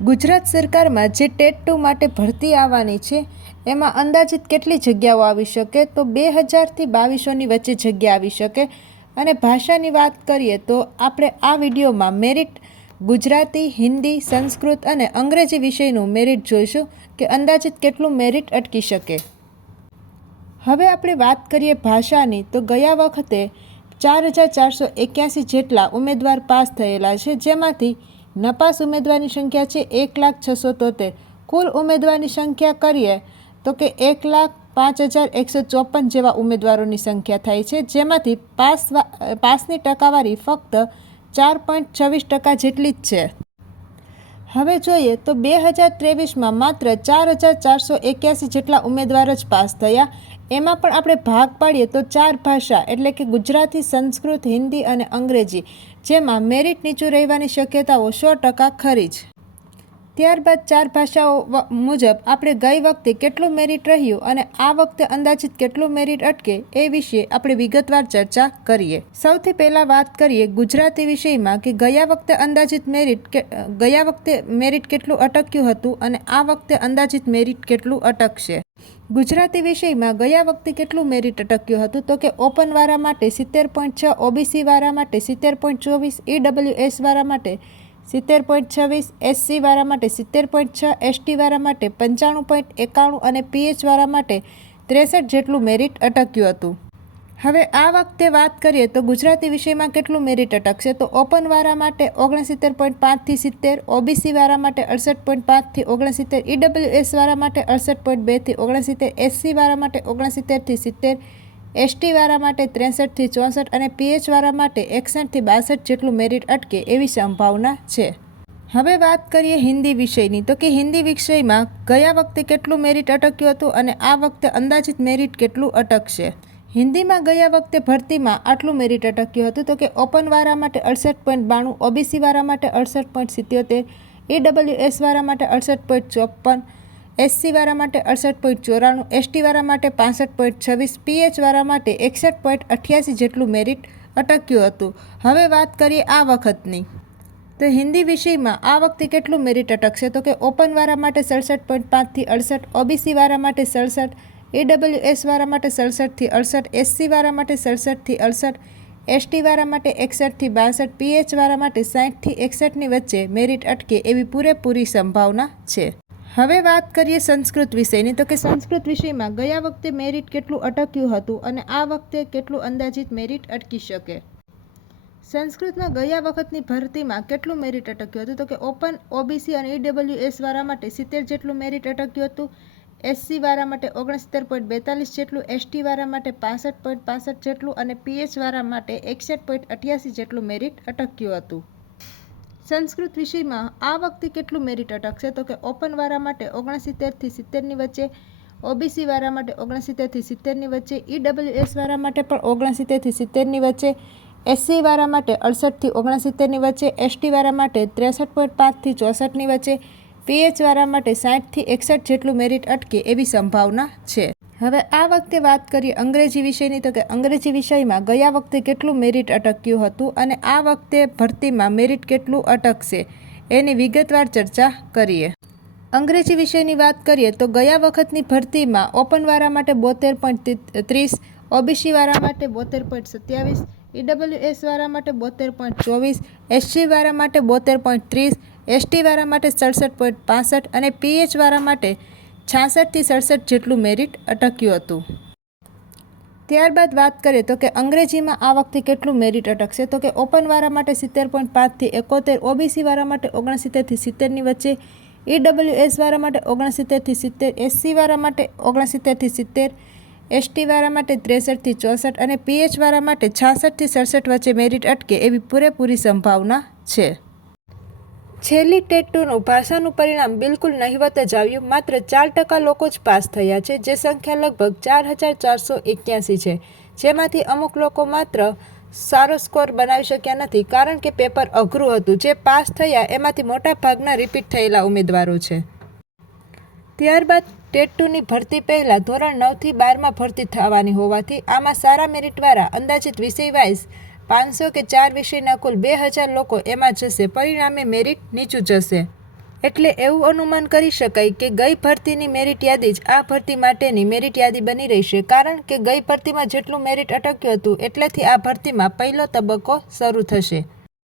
ગુજરાત સરકારમાં જે TET two માટે ભરતી આવવાની છે, એમાં અંદાજિત કેટલી જગ્યાઓ આવી શકે? તો બે હજારથી બાવીસોની વચ્ચે જગ્યા આવી શકે. અને ભાષાની વાત કરીએ તો આપણે આ વિડીયોમાં મેરિટ, ગુજરાતી, હિન્દી, સંસ્કૃત અને અંગ્રેજી વિષયનું મેરિટ જોઈશું કે અંદાજિત કેટલું મેરિટ અટકી શકે. હવે આપણે વાત કરીએ ભાષાની. તો ગયા વખતે ચાર હજાર ચારસો એક્યાસી જેટલા ઉમેદવાર પાસ થયેલા છે, જેમાંથી નપાસ ઉમેદવારની સંખ્યા છે એક લાખ છસો તોતેર. કુલ ઉમેદવારની સંખ્યા કરીએ તો કે એક લાખ પાંચ હજાર એકસો ચોપન જેવા ઉમેદવારોની સંખ્યા થાય છે. જેમાંથી પાસ પાસની ટકાવારી ફક્ત ચાર પોઈન્ટ છવ્વીસ ટકા જેટલી જ છે. હવે જોઈએ તો બે હજાર ત્રેવીસમાં માત્ર ચાર હજાર ચારસો એક્યાસી જેટલા ઉમેદવાર જ પાસ થયા. એમાં પણ આપણે ભાગ પાડીએ તો ચાર ભાષા એટલે કે ગુજરાતી, સંસ્કૃત, હિન્દી અને અંગ્રેજી, જેમાં મેરિટ નીચું રહેવાની શક્યતાઓ સો ટકા ખરી જ. ત્યારબાદ ચાર ભાષાઓ મુજબ આપણે ગઈ વખતે કેટલું મેરિટ રહ્યું અને આ વખતે અંદાજિત કેટલું મેરિટ અટકે એ વિશે આપણે વિગતવાર ચર્ચા કરીએ. સૌથી પહેલાં વાત કરીએ ગુજરાતી વિષયમાં કે ગયા વખતે અંદાજિત મેરિટ ગયા વખતે મેરિટ કેટલું અટક્યું હતું અને આ વખતે અંદાજિત મેરિટ કેટલું અટકશે. ગુજરાતી વિષયમાં ગયા વખતે કેટલું મેરિટ અટક્યું હતું તો કે ઓપન વાળા માટે સિત્તેર પોઈન્ટ છ, ઓબીસી વાળા માટે સિત્તેર પોઈન્ટ ચોવીસ ઈડબ્લ્યુએસ વાળા માટે સિત્તેર પોઈન્ટ છવ્વીસ એસસી વાળા માટે સિત્તેર પોઈન્ટ છ એસટી વાળા માટે પંચાણું પોઈન્ટ એકાણું અને પીએચ વાળા માટે ત્રેસઠ જેટલું મેરિટ અટક્યું હતું. હવે આ વખતે વાત કરીએ તો ગુજરાતી વિષયમાં કેટલું મેરિટ અટકશે? તો ઓપન વાળા માટે ઓગણસિત્તેર પોઈન્ટ પાંચથી સિત્તેર ઓબીસી વાળા માટે અડસઠ પોઈન્ટ પાંચથી ઓગણસિત્તેર ઈડબ્લ્યુએસ વાળા માટે અડસઠ પોઈન્ટ બેથી ઓગણસિત્તેર એસસી વાળા માટે ઓગણસિત્તેરથી સિત્તેર એસટી વાળા માટે ત્રેસઠથી ચોસઠ અને પીએચ વાળા માટે એકસઠથી બાસઠ જેટલું મેરિટ અટકે એવી સંભાવના છે. હવે વાત કરીએ હિન્દી વિષયની. તો કે હિન્દી વિષયમાં ગયા વખતે કેટલું મેરિટ અટક્યું હતું અને આ વખતે અંદાજિત મેરિટ કેટલું અટકશે? હિન્દીમાં ગયા વખતે ભરતીમાં આટલું મેરિટ અટક્યું હતું. તો કે ઓપન વાળા માટે અડસઠ પોઈન્ટ બાણું ઓબીસી વાળા માટે અડસઠ પોઈન્ટ સિત્યોતેર ઈડબ્લ્યુએસ વાળા માટે અડસઠ પોઈન્ટ ચોપન એસસી વાળા માટે અડસઠ પોઈન્ટ ચોરાણું એસટી વાળા માટે પાસઠ પોઈન્ટ છવ્વીસ પીએચ વાળા માટે એકસઠ પોઈન્ટ અઠ્યાસી જેટલું મેરિટ અટક્યું હતું. હવે વાત કરીએ આ વખતની. તો હિન્દી વિષયમાં આ વખતે કેટલું મેરિટ અટકશે? તો કે ઓપન વાળા માટે સડસઠ પોઈન્ટ પાંચથી અડસઠ ઓબીસી વાળા માટે સડસઠ ઈડબ્લ્યુએસ વાળા માટે સડસઠથી અડસઠ એસસી વાળા માટે સડસઠથી અડસઠ એસટી વાળા માટે એકસઠથી બાસઠ પીએચ વાળા માટે સાહીઠથી એકસઠની વચ્ચે મેરિટ અટકે એવી પૂરેપૂરી સંભાવના છે. હવે વાત કરીએ સંસ્કૃત વિષયની તો કે સંસ્કૃત વિષયમાં ગયા વખતે મેરિટ કેટલું અટક્યું હતું અને આ વખતે કેટલું અંદાજિત મેરિટ અટકી શકે? સંસ્કૃતમાં ગયા વખતની ભરતીમાં કેટલું મેરિટ અટક્યું હતું? તો કે ઓપન ઓબીસી અને ઈડબ્લ્યુએસ વાળા માટે સિત્તેર જેટલું મેરિટ અટક્યું હતું. એસસી વાળા માટે ઓગણસિત્તેર પોઈન્ટ બેતાલીસ જેટલું, એસટી વાળા માટે પાસઠ પોઈન્ટ પાસઠ જેટલું અને પીએચ વાળા માટે એકસઠ પોઈન્ટ અઠ્યાસી જેટલું મેરિટ અટક્યું હતું. સંસ્કૃત વિષયમાં આ વખતે કેટલું મેરિટ અટકશે? તો કે ઓપન વાળા માટે ઓગણસિત્તેરથી સિત્તેરની વચ્ચે ઓબીસી વાળા માટે ઓગણસિત્તેરથી સિત્તેરની વચ્ચે ઈડબ્લ્યુએસ વાળા માટે પણ ઓગણસિત્તેરથી સિત્તેરની વચ્ચે એસસી વાળા માટે અડસઠથી ઓગણસિત્તેરની વચ્ચે એસટી વાળા માટે ત્રેસઠ પોઈન્ટ પાંચથી ચોસઠની વચ્ચે પીએચ વાળા માટે સાઠથી એકસઠ જેટલું મેરિટ અટકે એવી સંભાવના છે. હવે આ વખતે વાત કરીએ અંગ્રેજી વિષયની. તો કે અંગ્રેજી વિષયમાં ગયા વખતે કેટલું મેરિટ અટક્યું હતું અને આ વખતે ભરતીમાં મેરિટ કેટલું અટકશે એની વિગતવાર ચર્ચા કરીએ. અંગ્રેજી વિષયની વાત કરીએ તો ગયા વખતની ભરતીમાં ઓપનવાળા માટે બોતેર પોઈન્ટ ત્રીસ ઓબીસી વાળા માટે બોતેર પોઈન્ટ સત્યાવીસ ઈડબ્લ્યુએસ વાળા માટે બોતેર પોઈન્ટ ચોવીસ એસસી વાળા માટે બોતેર પોઈન્ટ ત્રીસ એસટી વાળા માટે સડસઠ પોઈન્ટ પાસઠ અને પીએચ વાળા માટે છાસઠથી સડસઠ જેટલું મેરિટ અટક્યું હતું. ત્યારબાદ વાત કરીએ તો કે અંગ્રેજીમાં આ વખતે કેટલું મેરિટ અટકશે? તો કે ઓપનવાળા માટે સિત્તેર પોઈન્ટ પાંચથી એકોતેર, ઓબીસી વાળા માટે ઓગણસિત્તેરથી સિત્તેરની વચ્ચે, ઈડબ્લ્યુએસ વાળા માટે ઓગણસિત્તેરથી સિત્તેર એસસીવાળા માટે ઓગણસિત્તેરથી સિત્તેર, એસટી વાળા માટે ત્રેસઠથી ચોસઠ અને પીએચ વાળા માટે છાસઠથી સડસઠ વચ્ચે મેરિટ અટકે એવી પૂરેપૂરી સંભાવના છે. છેલ્લી ટેટ ટુનું ભાષાનું પરિણામ બિલકુલ નહિવત જ આવ્યું. માત્ર ચાર ટકા લોકો જ પાસ થયા છે, જે સંખ્યા લગભગ ચાર હજાર ચારસો એક્યાસી છે, જેમાંથી અમુક લોકો માત્ર સારો સ્કોર બનાવી શક્યા નથી, કારણ કે પેપર અઘરું હતું. જે પાસ થયા એમાંથી મોટા ભાગના રિપીટ થયેલા ઉમેદવારો છે. ત્યારબાદ ટેટ ટુની ભરતી પહેલાં ધોરણ નવથી બારમાં ભરતી થવાની હોવાથી આમાં સારા મેરિટવાળા અંદાજિત વિષય વાઇઝ પાંચસો કે ચાર વિષયના કુલ બે હજાર લોકો એમાં જશે. પરિણામે મેરિટ નીચું જશે. એટલે એવું અનુમાન કરી શકાય કે ગઈ ભરતીની મેરિટ યાદી જ આ ભરતી માટેની મેરિટ યાદી બની રહેશે. કારણ કે ગઈ ભરતીમાં જેટલું મેરિટ અટક્યું હતું, એટલેથી આ ભરતીમાં પહેલો તબક્કો શરૂ થશે.